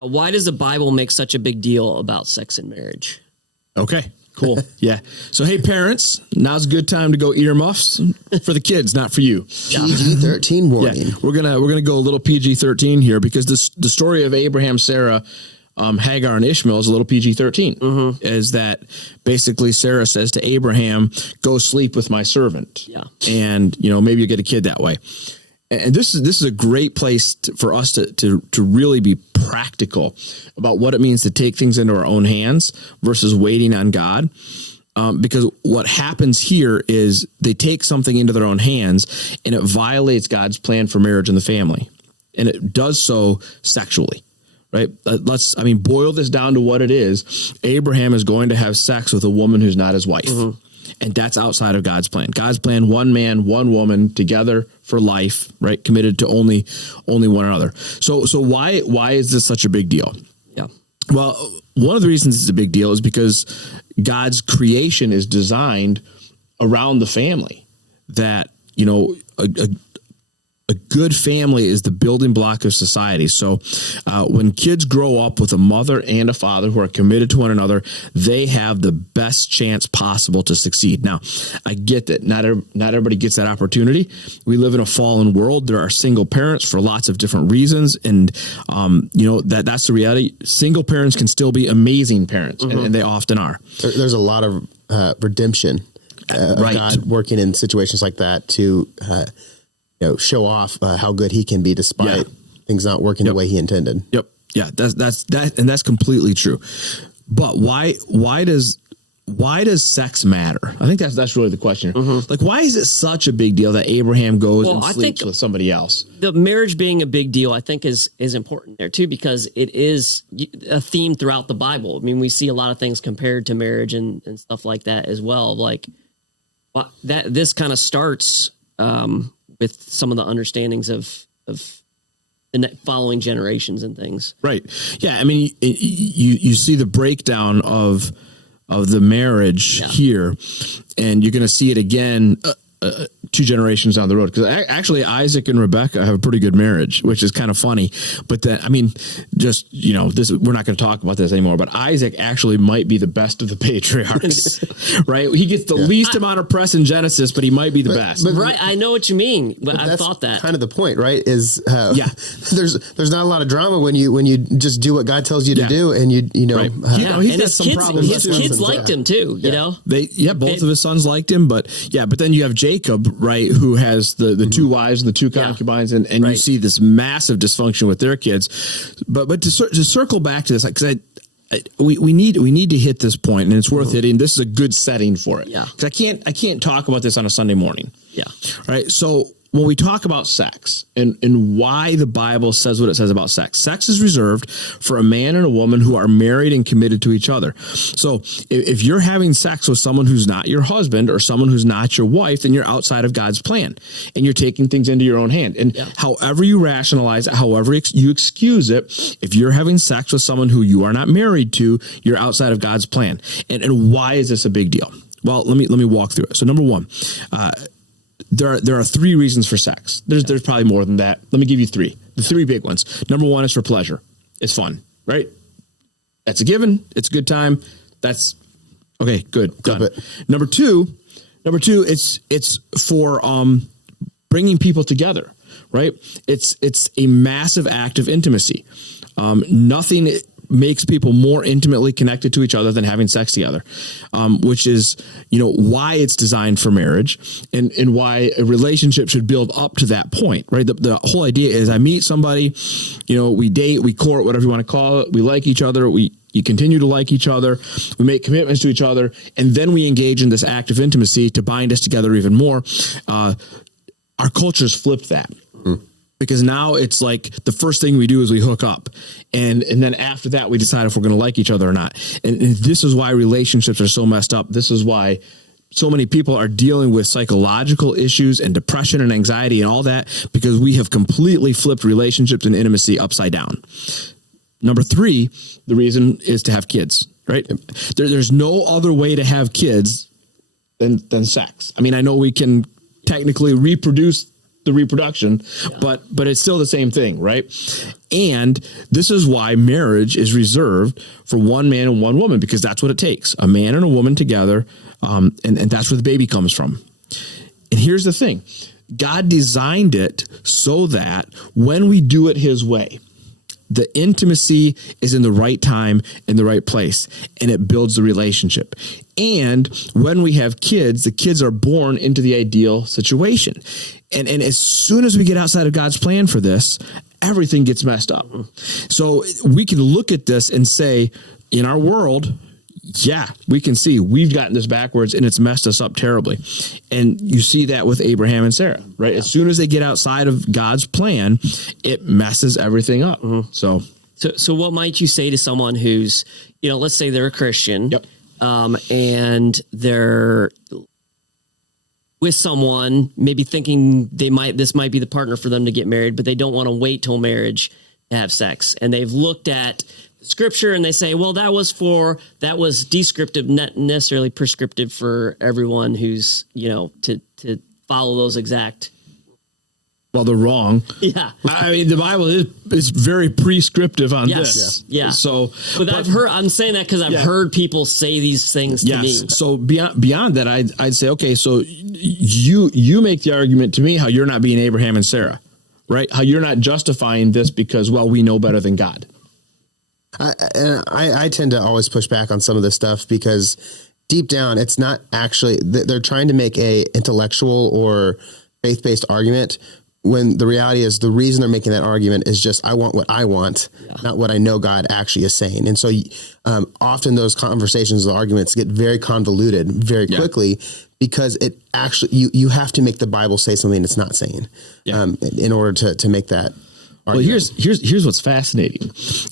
Why does the Bible make such a big deal about sex and marriage? Okay, cool. Yeah. So, hey, parents, now's a good time to go earmuffs for the kids, not for you. PG-13 warning. Yeah, we're gonna go a little PG-13 here because the story of Abraham, Sarah, Hagar, and Ishmael is a little PG-13. Is that basically Sarah says to Abraham, "Go sleep with my servant." Yeah. And maybe you get a kid that way. And this is a great place for us to really be practical about what it means to take things into our own hands versus waiting on God. Because what happens here is they take something into their own hands and it violates God's plan for marriage and the family. And it does so sexually, right? Boil this down to what it is. Abraham is going to have sex with a woman who's not his wife. And that's outside of God's plan. God's plan, one man, one woman together for life, right? Committed to only one another. So why is this such a big deal? Yeah. Well, one of the reasons it's a big deal is because God's creation is designed around the family. That, a good family is the building block of society. So when kids grow up with a mother and a father who are committed to one another, they have the best chance possible to succeed. Now, I get that not everybody gets that opportunity. We live in a fallen world. There are single parents for lots of different reasons. And, that's the reality. Single parents can still be amazing parents, and they often are. There's a lot of redemption of God working in situations like that to show off how good he can be despite things not working the way he intended. Yep. Yeah. That's completely true. But why does sex matter? I think that's really the question. Like, why is it such a big deal that Abraham goes and sleeps with somebody else? The marriage being a big deal, I think is important there too, because it is a theme throughout the Bible. I mean, we see a lot of things compared to marriage and stuff like that as well. Like this kind of starts, with some of the understandings of the following generations and things. Right. Yeah. I mean, you see the breakdown of the marriage here, and you're going to see it again 2 generations down the road. Because actually, Isaac and Rebecca have a pretty good marriage, which is kind of funny. But then, we're not going to talk about this anymore. But Isaac actually might be the best of the patriarchs, right? He gets the least amount of press in Genesis, but he might be the best. Right, I know what you mean. But I thought that kind of the point, right? Is there's not a lot of drama when you just do what God tells you to do, and right. He's and got some problems. His kids liked him too. Both of his sons liked him, but then you have Jacob, right, who has the 2 wives and the 2 concubines, and you see this massive dysfunction with their kids. But to circle back to this, because we need to hit this point, and it's worth hitting. This is a good setting for it. Yeah, because I can't talk about this on a Sunday morning. Yeah, right. So when we talk about sex and why the Bible says what it says about sex is reserved for a man and a woman who are married and committed to each other. So if you're having sex with someone who's not your husband or someone who's not your wife, then you're outside of God's plan and you're taking things into your own hand. And however you rationalize it, however you excuse it, if you're having sex with someone who you are not married to, you're outside of God's plan. And why is this a big deal? Well, let me walk through it. So number one, there are 3 reasons for sex. There's probably more than that. Let me give you 3. The 3 big ones. Number 1 is for pleasure. It's fun, right? That's a given. It's a good time. That's okay. Good. Done. Number two, it's for bringing people together, right? It's a massive act of intimacy. Nothing makes people more intimately connected to each other than having sex together, which is, why it's designed for marriage and why a relationship should build up to that point, right? The whole idea is I meet somebody, we date, we court, whatever you want to call it. We like each other. You continue to like each other. We make commitments to each other. And then we engage in this act of intimacy to bind us together even more. Our culture's flipped that. Because now it's like the first thing we do is we hook up. And then after that, we decide if we're going to like each other or not. And this is why relationships are so messed up. This is why so many people are dealing with psychological issues and depression and anxiety and all that, because we have completely flipped relationships and intimacy upside down. Number 3, the reason is to have kids, right? There's no other way to have kids than sex. I mean, I know we can technically reproduce the reproduction, but it's still the same thing, right? And this is why marriage is reserved for one man and one woman, because that's what it takes, a man and a woman together, and that's where the baby comes from. And here's the thing. God designed it so that when we do it his way, the intimacy is in the right time, in the right place, and it builds the relationship. And when we have kids, the kids are born into the ideal situation. And as soon as we get outside of God's plan for this, everything gets messed up. So we can look at this and say, in our world, yeah, we can see we've gotten this backwards and it's messed us up terribly. And you see that with Abraham and Sarah, right? As soon as they get outside of God's plan, it messes everything up. So what might you say to someone who's, let's say they're a Christian, and they're with someone, maybe thinking this might be the partner for them to get married, but they don't want to wait till marriage to have sex. And they've looked at Scripture and they say, well, that was descriptive, not necessarily prescriptive for everyone who's, to follow those exact. Well, they're wrong. Yeah. I mean, the Bible is very prescriptive on this. Yeah. So, I'm saying that because I've heard people say these things to me. So beyond that, I'd say, okay, so you make the argument to me how you're not being Abraham and Sarah, right? How you're not justifying this because, well, we know better than God. I tend to always push back on some of this stuff because deep down, it's not actually, they're trying to make a intellectual or faith-based argument when the reality is the reason they're making that argument is just, I want what I want, not what I know God actually is saying. And so often those conversations, the arguments get very convoluted very quickly because it actually, you have to make the Bible say something it's not saying in order to make that. Well, here's what's fascinating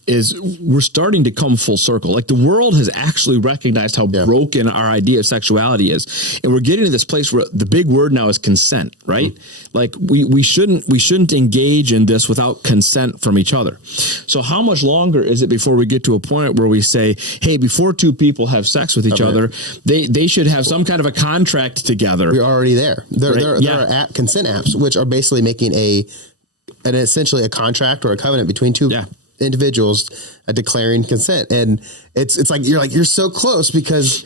is we're starting to come full circle. Like the world has actually recognized how broken our idea of sexuality is. And we're getting to this place where the big word now is consent, right? Like we shouldn't engage in this without consent from each other. So how much longer is it before we get to a point where we say, hey, before two people have sex with each other, they should have some kind of a contract together. We're already there. There are consent apps, which are basically making essentially a contract or a covenant between two individuals declaring consent. And it's like, you're so close because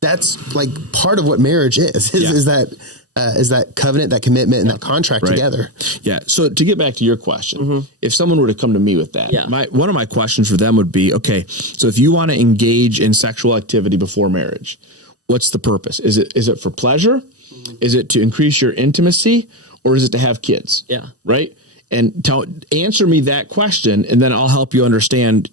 that's like part of what marriage is that covenant, that commitment, and that contract together. Yeah. So to get back to your question, if someone were to come to me with that, one of my questions for them would be, okay, so if you want to engage in sexual activity before marriage, what's the purpose? Is it for pleasure? Is it to increase your intimacy, or is it to have kids? Yeah. Right. And answer me that question, and then I'll help you understand,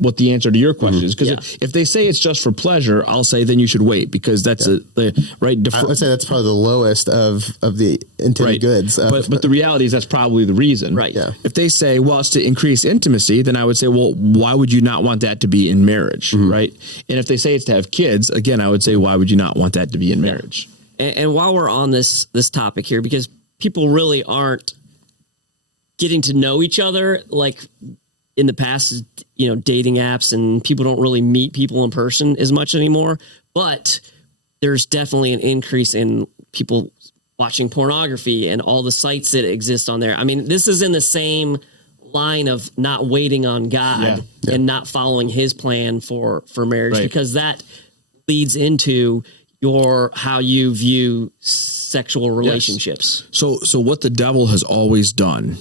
what the answer to your question is. Because if they say it's just for pleasure, I'll say then you should wait, because that's right. I would say that's probably the lowest of the intended goods. But the reality is that's probably the reason. Right. Yeah. If they say, well, it's to increase intimacy, then I would say, well, why would you not want that to be in marriage? Right. And if they say it's to have kids, again, I would say, why would you not want that to be in marriage? And while we're on this topic here, because people really aren't getting to know each other like in the past, dating apps, and people don't really meet people in person as much anymore. But there's definitely an increase in people watching pornography and all the sites that exist on there. I mean, this is in the same line of not waiting on God and not following his plan for marriage, because that leads into how you view sexual relationships. So what the devil has always done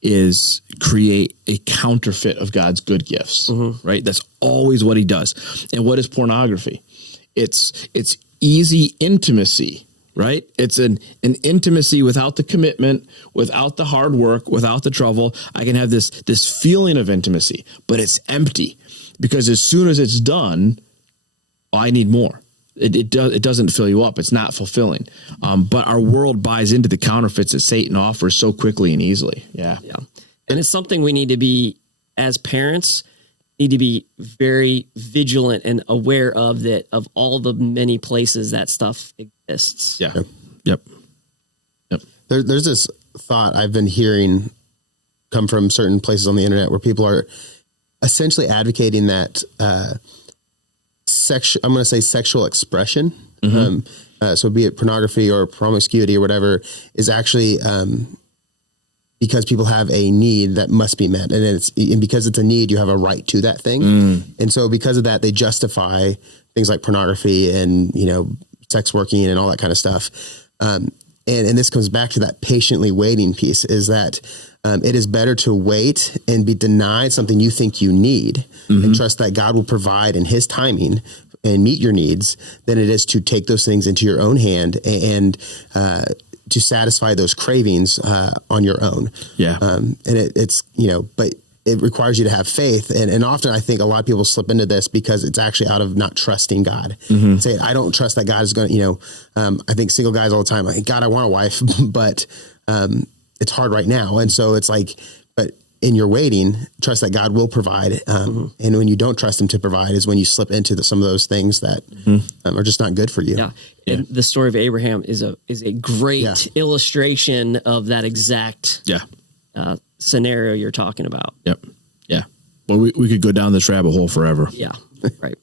is create a counterfeit of God's good gifts, right? That's always what he does. And what is pornography? It's easy intimacy, right? It's an intimacy without the commitment, without the hard work, without the trouble. I can have this feeling of intimacy, but it's empty, because as soon as it's done, I need more. It doesn't fill you up. It's not fulfilling. But our world buys into the counterfeits that Satan offers so quickly and easily. Yeah. And it's something we need to be, as parents, need to be very vigilant and aware of all the many places that stuff exists. Yeah. Yep. There's this thought I've been hearing come from certain places on the internet where people are essentially advocating that I'm going to say sexual expression So be it pornography or promiscuity or whatever, is actually because people have a need that must be met, and because it's a need, you have a right to that thing, and so because of that, they justify things like pornography and sex working and all that kind of stuff. And this comes back to that patiently waiting piece, is that it is better to wait and be denied something you think you need and trust that God will provide in his timing and meet your needs than it is to take those things into your own hand and to satisfy those cravings on your own. Yeah. And it's but it requires you to have faith. And often I think a lot of people slip into this because it's actually out of not trusting God. Say, I don't trust that God is going to, I think single guys all the time, like, God, I want a wife, but it's hard right now. And so it's like, but in your waiting, trust that God will provide. And when you don't trust him to provide is when you slip into some of those things that are just not good for you. Yeah. And the story of Abraham is a great illustration of that exact scenario you're talking about. Yep. Yeah. Well, we could go down this rabbit hole forever. Yeah. Right.